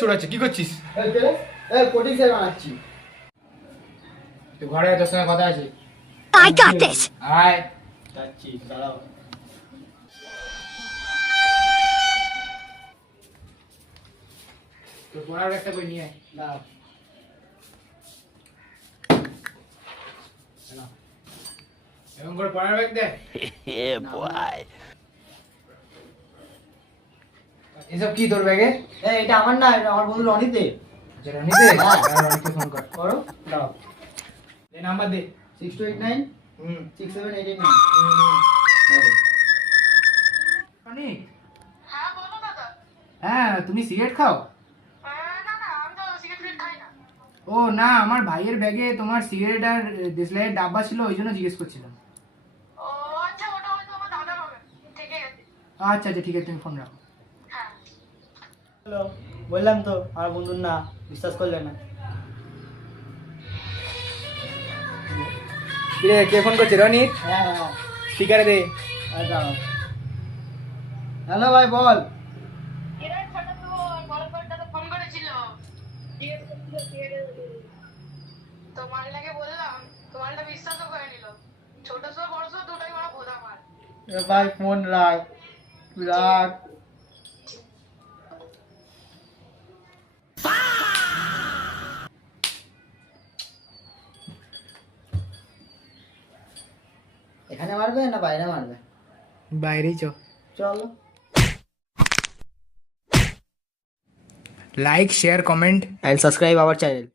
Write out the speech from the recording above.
শুরু আছে, কি করছিস? কোটিং স্যার বানাচ্ছি। তুই ঘরে আয়, তোর সঙ্গে কথা আছে। I got this. আয়। যাচ্ছি, দাঁড়াও। তোর পড়ার একটা বই নিয়ে আয়। দাঁড়াও। এরকম করে পড়ার ব্যাগ দে। এসব কি তোর ব্যাগে? এটা আমার না, এটা আমার বন্ধু রনিতে। আচ্ছা, রনিতে? হ্যাঁ, রনিকে ফোন কর। করো, দাঁড়াও। দে নাম্বার দে। 6289 হুম। 67889। রনি? হ্যাঁ বলো দাদা। হ্যাঁ, তুমি সিগারেট খাও? না না, আমি তো সিগারেট খাই না। ও না, আমার ভাইয়ের ব্যাগে তোমার সিগারেট আর দেশলাইয়ের ডাব্বা ছিল, ওই জন্য জিজ্ঞেস করছিলাম। ও আচ্ছা, ওটা হয়তো আমার দাদা হবে, থেকে গেছে। আচ্ছা আচ্ছা, ঠিক আছে, তুমি ফোন রাখো। হ্যাঁ। হ্যালো, বললাম তো আমার বন্ধুর না, বিশ্বাস করলে না। কিরে, কে ফোন করছে? রনি? হ্যাঁ হ্যাঁ, স্পিকারে দে। দাঁড়াও। হ্যালো ভাই, বল। এরা ছোট তো গল্পটা তো ফোন করেছিল, জিজ্ঞেস করছিল তো মালটাকে বললাম, তো মালটা বিশ্বাসও করে নিল। ছোট সো বড় সো দুটোই বড় বোধ আমার। ভাই ফোন রাখ, রাখ। এখানে মারবে না বাইরে মারবে? বাইরেই চ। চলো। Like, share, comment and subscribe our channel.